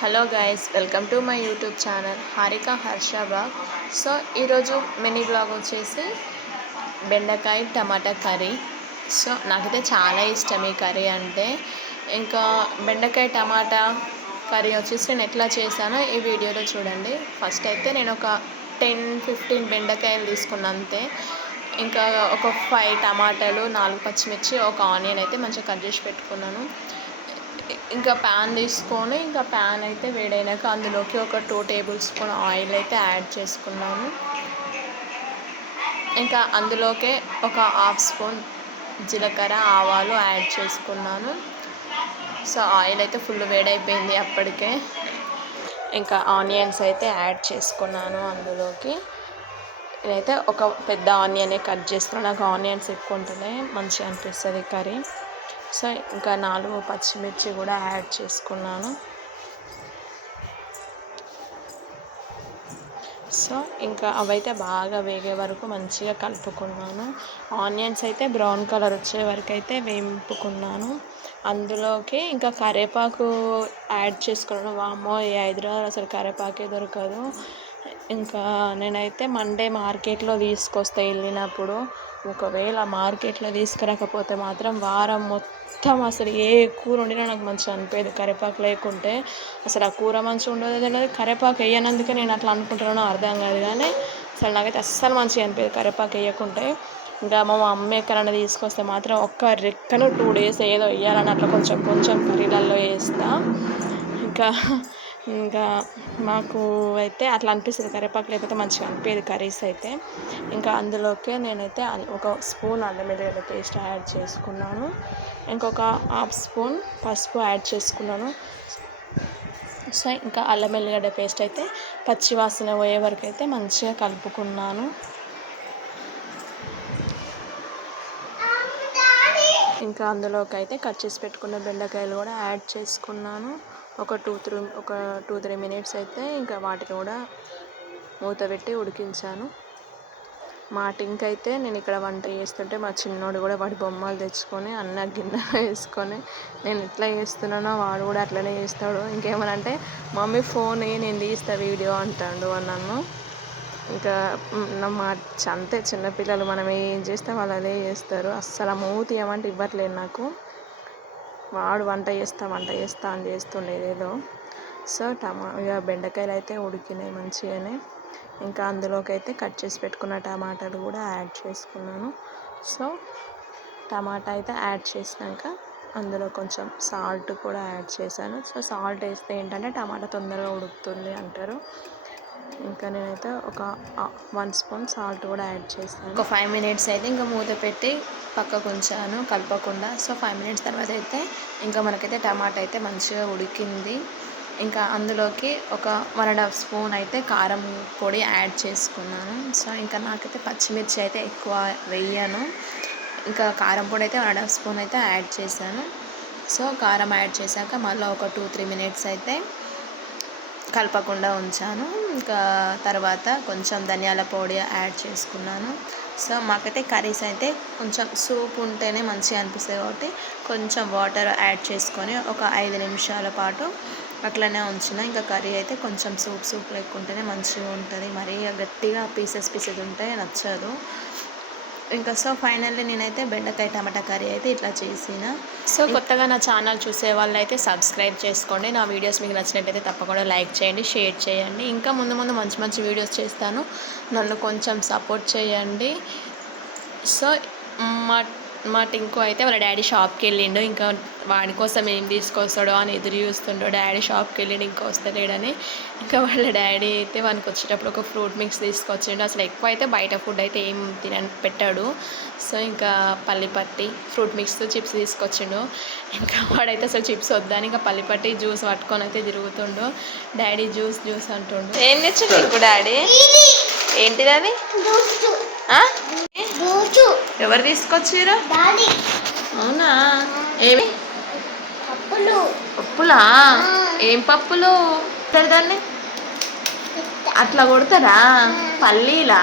Hello guys welcome to my YouTube channel Harika Harsha blog. So ఈరోజు mini blog వచ్చేసి బెండకాయ టమాటా curry. So నాకైతే చాలా ఇష్టం ఈ కర్రీ అంటే. ఇంకా బెండకాయ టమాటా కర్రీ వచ్చేసి నేను ఎట్లా చేశానో ఈ వీడియోలో చూడండి. ఫస్ట్ అయితే నేను ఒక టెన్ ఫిఫ్టీన్ బెండకాయలు తీసుకున్నా అంతే. ఇంకా ఒక ఫైవ్ టమాటాలు నాలుగు పచ్చిమిర్చి ఒక ఆనియన్ అయితే మంచిగా కట్ చేసి పెట్టుకున్నాను. ఇంకా ప్యాన్ తీసుకొని ఇంకా ప్యాన్ అయితే వేడైనాక అందులోకి ఒక టూ టేబుల్ స్పూన్ ఆయిల్ అయితే యాడ్ చేసుకున్నాను ఇంకా అందులోకే ఒక హాఫ్ స్పూన్ జీలకర్ర ఆవాలు యాడ్ చేసుకున్నాను. సో ఆయిల్ అయితే ఫుల్ వేడైపోయింది అప్పటికే. ఇంకా ఆనియన్స్ అయితే యాడ్ చేసుకున్నాను అందులోకి. నేనైతే ఒక పెద్ద ఆనియనే కట్ చేసుకున్నాను నాకు ఆనియన్స్ ఎక్కువ ఉంటేనే మంచిగా అనిపిస్తుంది కర్రీ. సో ఇంకా నాలుగు పచ్చిమిర్చి కూడా యాడ్ చేసుకున్నాను. సో ఇంకా అవైతే బాగా వేగే వరకు మంచిగా కలుపుకున్నాను. ఆనియన్స్ అయితే బ్రౌన్ కలర్ వచ్చే వరకు అయితే వేపుకున్నాను. అందులోకి ఇంకా కరేపాకు యాడ్ చేసుకున్నాను. వామ్మో ఈ హైదరాబాద్ అసలు కరేపాకే దొరకదు. ఇంకా నేనైతే మండే మార్కెట్లో తీసుకొస్తే వెళ్ళినప్పుడు ఒకవేళ మార్కెట్లో తీసుకురాకపోతే మాత్రం వారం మొత్తం అసలు ఏ కూర వండినా నాకు మంచిగా అనిపేది. కరివేపాకు లేకుంటే అసలు ఆ కూర మంచిగా ఉండదు తెలియదు కరివేపాకు వేయనందుకే నేను అట్లా అనుకుంటున్నానో అర్థం కాదు కానీ అసలు నాకైతే అస్సలు మంచిగా అనిపేది కరివేపాకు వేయకుంటే. ఇంకా మా అమ్మ ఎక్కడన్నా తీసుకొస్తే మాత్రం ఒక్క రెక్కను టూ డేస్ ఏదో వేయాలని అట్లా కొంచెం కొంచెం కర్రీలలో వేస్తా. ఇంకా ఇంకా మాకు అయితే అట్లా అనిపిస్తుంది కరివేపాకు లేకపోతే మంచిగా అనిపించదు కర్రీస్ అయితే. ఇంకా అందులోకి నేనైతే ఒక స్పూన్ అల్లం వెల్లిగడ్డ పేస్ట్ యాడ్ చేసుకున్నాను. ఇంకొక హాఫ్ స్పూన్ పసుపు యాడ్ చేసుకున్నాను. సో ఇంకా అల్లం వెల్లిగడ్డ పేస్ట్ అయితే పచ్చి వాసన పోయే వరకు అయితే మంచిగా కలుపుకున్నాను. ఇంకా అందులోకి అయితే కట్ చేసి పెట్టుకున్న బెండకాయలు కూడా యాడ్ చేసుకున్నాను. ఒక టూ త్రీ ఒక టూ త్రీ మినిట్స్ అయితే ఇంకా వాటిని కూడా మూత పెట్టి ఉడికించాను. మా టింక్ నేను ఇక్కడ వంట చేస్తుంటే మా చిన్నోడు కూడా వాడి బొమ్మలు తెచ్చుకొని అన్న గిన్నె వేసుకొని నేను ఎట్లా చేస్తున్నానో వాడు కూడా అట్లనే చేస్తాడు. ఇంకేమనంటే మమ్మీ ఫోన్ నేను తీస్తా వీడియో అంటాడు నన్ను. ఇంకా మా అంతే చిన్నపిల్లలు మనం ఏం చేస్తే వాళ్ళు అదే చేస్తారు. అస్సలు మూతి ఏమంటే ఇవ్వట్లేదు నాకు. వాడు వంట చేస్తా వంట చేస్తా అని చేస్తుండేది ఏదో. సో టమా ఇక బెండకాయలు అయితే ఉడికినాయి మంచిగానే. ఇంకా అందులోకి అయితే కట్ చేసి పెట్టుకున్న టమాటాలు కూడా యాడ్ చేసుకున్నాను. సో టమాటా అయితే యాడ్ చేసినాక అందులో కొంచెం సాల్ట్ కూడా యాడ్ చేశాను. సో సాల్ట్ వేస్తే ఏంటంటే టమాటా తొందరగా ఉడుకుతుంది అంటారు. ఇంకా నేనైతే ఒక వన్ స్పూన్ సాల్ట్ కూడా యాడ్ చేస్తాను ఒక ఫైవ్ మినిట్స్ అయితే ఇంకా మూత పెట్టి పక్కకు ఉంచాను కలపకుండా. సో ఫైవ్ మినిట్స్ తర్వాత అయితే ఇంకా మనకైతే టమాటా అయితే మంచిగా ఉడికింది. ఇంకా అందులోకి ఒక వన్ అండ్ హాఫ్ స్పూన్ అయితే కారం పొడి యాడ్ చేసుకున్నాను. సో ఇంకా నాకైతే పచ్చిమిర్చి అయితే ఎక్కువ వేయను. ఇంకా కారం పొడి అయితే వన్ అండ్ హాఫ్ స్పూన్ అయితే యాడ్ చేశాను. సో కారం యాడ్ చేశాక మళ్ళీ ఒక టూ త్రీ మినిట్స్ అయితే కలపకుండా ఉంచాను. ఇంకా తర్వాత కొంచెం ధనియాల పొడి యాడ్ చేసుకున్నాను. సో మాకైతే కర్రీస్ అయితే కొంచెం సూప్ ఉంటేనే మంచిగా అనిపిస్తుంది కాబట్టి కొంచెం వాటర్ యాడ్ చేసుకొని ఒక ఐదు నిమిషాల పాటు అట్లనే ఉంచిన. ఇంకా కర్రీ అయితే కొంచెం సూప్ సూప్ లేకుంటేనే మంచిగా ఉంటుంది. మరీ గట్టిగా పీసెస్ పీసెస్ ఉంటే నచ్చదు. ఇంకా సో ఫైనల్లీ నేనైతే బెండకాయ టమాటా కర్రీ అయితే ఇట్లా చేసిన. సో కొత్తగా నా ఛానల్ చూసే వాళ్ళు అయితే సబ్స్క్రైబ్ చేసుకోండి. నా వీడియోస్ మీకు నచ్చినట్టయితే తప్పకుండా లైక్ చేయండి షేర్ చేయండి. ఇంకా ముందు ముందు మంచి మంచి వీడియోస్ చేస్తాను. నన్ను కొంచెం సపోర్ట్ చేయండి. సో మా మా టింకు అయితే వాళ్ళ డాడీ షాప్కి వెళ్ళిండు. ఇంకా వాడి కోసం ఏం తీసుకొస్తాడో అని ఎదురు చూస్తుండో. డాడీ షాప్కి వెళ్ళిండు ఇంకా వస్తలేడని. ఇంకా వాళ్ళ డాడీ అయితే వానికి వచ్చేటప్పుడు ఒక ఫ్రూట్ మిక్స్ తీసుకొచ్చిండు. అసలు ఎక్కువ అయితే బయట ఫుడ్ అయితే ఏం తినని పెట్టాడు. సో ఇంకా పల్లిపట్టి ఫ్రూట్ మిక్స్ చిప్స్ తీసుకొచ్చిండు. ఇంకా వాడైతే అసలు చిప్స్ వద్దని ఇంకా పల్లిపట్టి జ్యూస్ పట్టుకొని అయితే తిరుగుతుండు. డాడీ జ్యూస్ జ్యూస్ అంటుండు. ఏం తెచ్చిండు ఇప్పుడు డాడీ? ఏంటిది అది? ఎవరు తీసుకొచ్చారు అవునా? ఏమి? పప్పులా. ఏం పప్పులు? దాన్ని అట్లా కొడతారా? పల్లీలా?